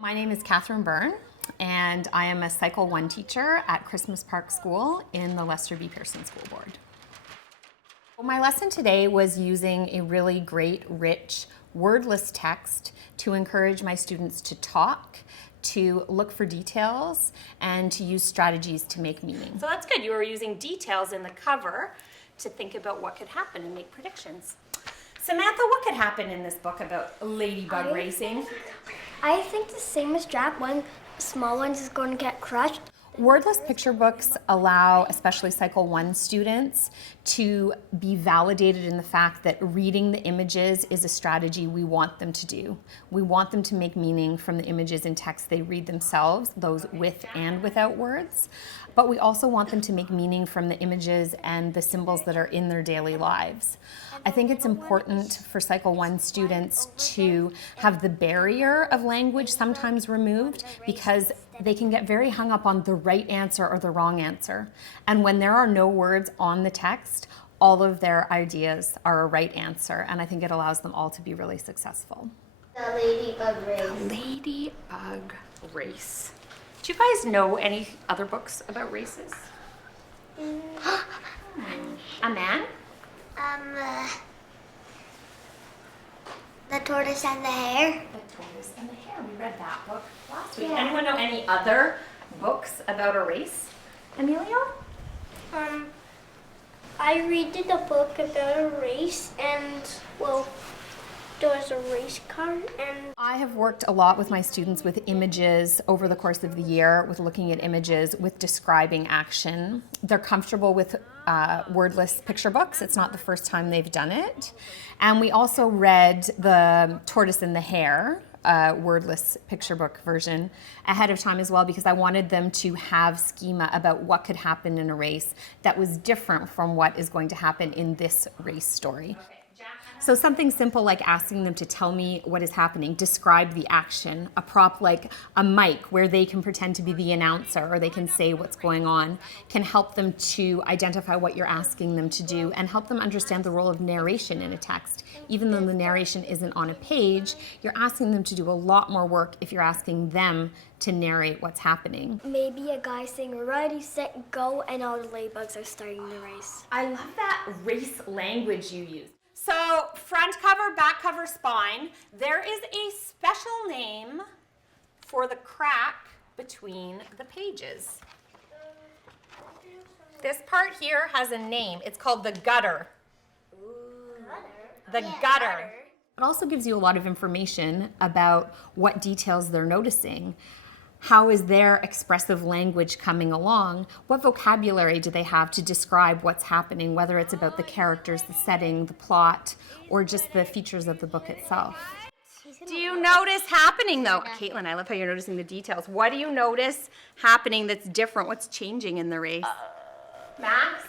My name is Catherine Byrne, and I am a Cycle 1 teacher at Christmas Park School in the Lester B. Pearson School Board. Well, my lesson today was using a really great, rich, wordless text to encourage my students to talk, to look for details, and to use strategies to make meaning. So that's good. You were using details in the cover to think about what could happen and make predictions. Samantha, what could happen in this book about ladybug racing? I think the same as Jack, one small one is going to get crushed. Wordless picture books allow especially Cycle 1 students to be validated in the fact that reading the images is a strategy we want them to do. We want them to make meaning from the images and text they read themselves, those with and without words. But we also want them to make meaning from the images and the symbols that are in their daily lives. I think it's important for Cycle 1 students to have the barrier of language sometimes removed, because they can get very hung up on the right answer or the wrong answer. And when there are no words on the text, all of their ideas are a right answer, and I think it allows them all to be really successful. The ladybug race. The ladybug race. Do you guys know any other books about races? A man? The tortoise and the hare. The Tortoise and the Hare. We read that book last week. Anyone know any other books about a race? Emilio? I read a book about a race, and there was a race car, and I have worked a lot with my students with images over the course of the year, with looking at images, with describing action. They're comfortable with wordless picture books. It's not the first time they've done it. And we also read the Tortoise and the Hare, wordless picture book version, ahead of time as well, because I wanted them to have schema about what could happen in a race that was different from what is going to happen in this race story. So something simple like asking them to tell me what is happening, describe the action, a prop like a mic where they can pretend to be the announcer or they can say what's going on, can help them to identify what you're asking them to do and help them understand the role of narration in a text. Even though the narration isn't on a page, you're asking them to do a lot more work if you're asking them to narrate what's happening. maybe a guy saying ready, set, go, and all the ladybugs are starting the race. I love that race language you use. So front cover, back cover, spine. There is a special name for the crack between the pages. This part here has a name. It's called the gutter. The gutter. It also gives you a lot of information about what details they're noticing. How is their expressive language coming along? What vocabulary do they have to describe what's happening, whether it's about the characters, the setting, the plot, or just the features of the book itself? Do you notice happening though? Caitlin, I love how you're noticing the details. What do you notice happening that's different? What's changing in the race? Max?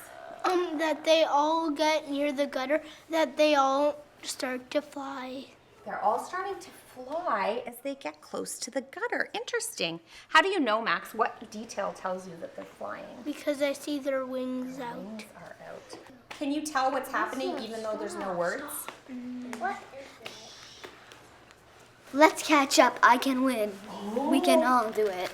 That they all get near the gutter, that they all start to fly. They're all starting to fly as they get close to the gutter. Interesting. How do you know, Max? What detail tells you that they're flying? Because I see their wings out. Wings are out. Can you tell what's happening even though there's no words? Let's catch up. I can win. We can all do it.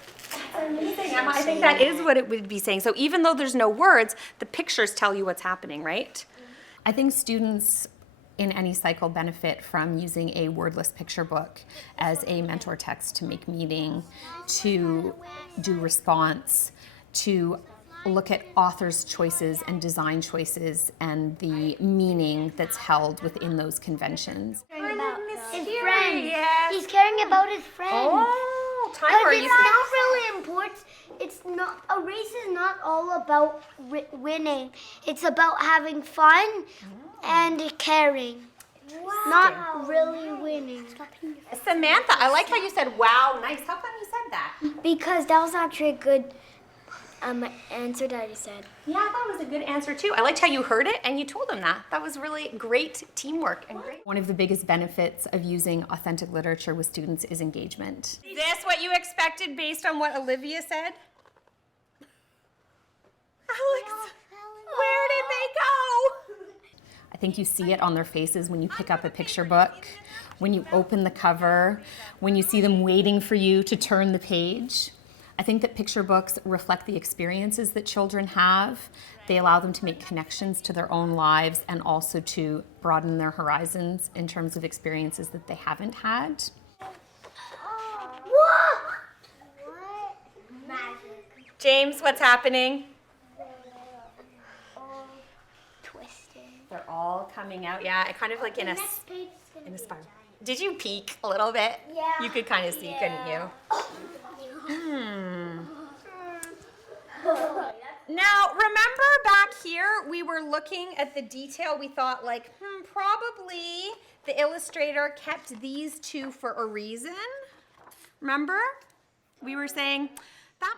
Amazing, Emma. I think that is what it would be saying. So even though there's no words, the pictures tell you what's happening, right? I think students in any cycle benefit from using a wordless picture book as a mentor text to make meaning, to do response, to look at authors' choices and design choices and the meaning that's held within those conventions. His friend. He's caring about his friend. Oh, timer. It's not really important. It's not, a race is not all about winning. It's about having fun and caring. Wow. Not really winning. Samantha, I like how you said, wow, nice. How come you said that? Because that was actually a good answer that he said. Yeah, that was a good answer too. I liked how you heard it and you told him that. That was really great teamwork and great. One of the biggest benefits of using authentic literature with students is engagement. Is this what you expected based on what Olivia said? Alex, where did think you see it on their faces when you pick up a picture book, when you open the cover, when you see them waiting for you to turn the page. I think that picture books reflect the experiences that children have. They allow them to make connections to their own lives and also to broaden their horizons in terms of experiences that they haven't had. James, what's happening? Twisting. They're all coming out. Yeah, kind of like in a spiral. Did you peek a little bit? Yeah. You could kind of see, couldn't you? Now, remember back here, we were looking at the detail. We thought like, probably the illustrator kept these two for a reason. Remember? We were saying that